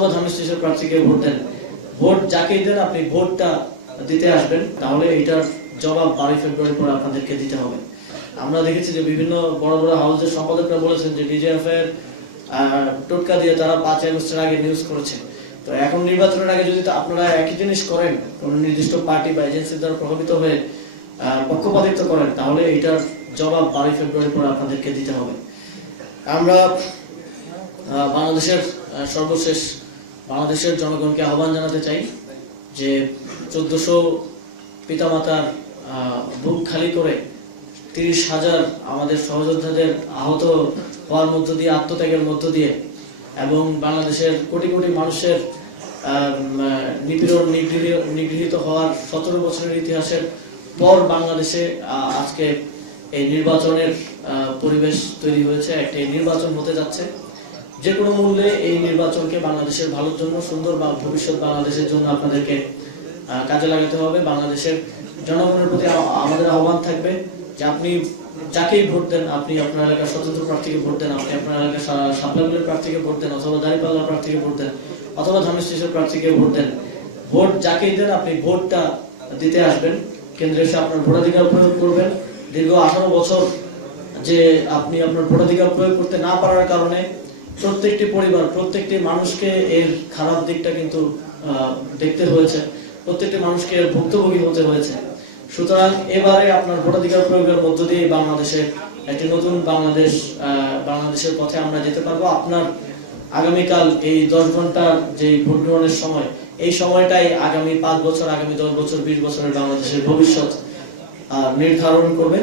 অথবা ধানের শীষের প্রার্থীকে ভোট দেন। ভোট যাকেই দেন আপনি ভোটটা দিতে আসবেন, তাহলে এটার জবাব 12 ফেব্রুয়ারি পরে আপনাদেরকে দিতে হবে। আমরা দেখেছি যে বিভিন্ন বড় বড় হাউসের সম্পাদকরা বলেছেন যে ডিজিএফ এর টোটকা দিয়ে তারা 5 আগস্টের আগে নিউজ করেছে। তো এখন নির্বাচনের আগে যদি আপনারা একই জিনিস করেন, কোন নির্দিষ্ট পার্টি বা এজেন্সি দ্বারা প্রভাবিত হয়ে পক্ষপাতিত্ব করেন, তাহলে এটার জবাব 12 ফেব্রুয়ারি পরে আপনাদেরকে দিতে হবে। আমরা বাংলাদেশের সর্বশেষ বাংলাদেশের জনগণকে আহ্বান জানাতে চাই যে 1400 পিতামাতার বুক খালি করে 30,000 আমাদের সহযোদ্ধাদের আহত হওয়ার মধ্য দিয়ে, আত্মত্যাগের মধ্য দিয়ে, এবং বাংলাদেশের কোটি কোটি মানুষের নিপীড়ন নিগৃহীত হওয়ার 17 বছরের ইতিহাসের পর বাংলাদেশে আজকে এই নির্বাচনের পরিবেশ তৈরি হয়েছে। একটি নির্বাচন হতে যাচ্ছে। যে কোনো মূল্যে এই নির্বাচনকে বাংলাদেশের ভালোর জন্য, সুন্দর বা ভবিষ্যৎ বাংলাদেশের জন্য আপনাদেরকে কাজে লাগাতে হবে। বাংলাদেশের জনগণের প্রতি আমাদের আহ্বান থাকবে যে আপনি যাকেই ভোট দেন, আপনি আপনার এলাকার স্বতন্ত্র প্রার্থীকে ভোট দেন, আপনি আপনার এলাকার সাপলাগুলের প্রার্থীকে ভোট দেন, অথবা দাঁড়িপাল্লার প্রার্থীকে ভোট দেন, অথবা ধানের শীষের প্রার্থীকে ভোট দেন। ভোট যাকেই দেন আপনি ভোটটা দিতে আসবেন, কেন্দ্রে এসে আপনার ভোটাধিকার প্রয়োগ করবেন। দীর্ঘ 18 বছর যে আপনি আপনার ভোটাধিকার প্রয়োগ করতে না পারার কারণে প্রত্যেকটি পরিবার, প্রত্যেকটি মানুষকে এর খারাপ দিকটা কিন্তু দেখতে হয়েছে, প্রত্যেকটি মানুষকে এর ভুক্তভোগী হতে হয়েছে। সুতরাং এবারে আপনার ভোটাধিকার প্রয়োগের মধ্য দিয়ে বাংলাদেশে একটি নতুন বাংলাদেশের পথে আমরা যেতে পারবো। আপনার আগামীকাল এই 10 ঘন্টার যে ভোট গ্রহণের সময়, এই সময়টাই আগামী 5 বছর, আগামী 10 বছর, 20 বছরের বাংলাদেশের ভবিষ্যৎ নির্ধারণ করবে।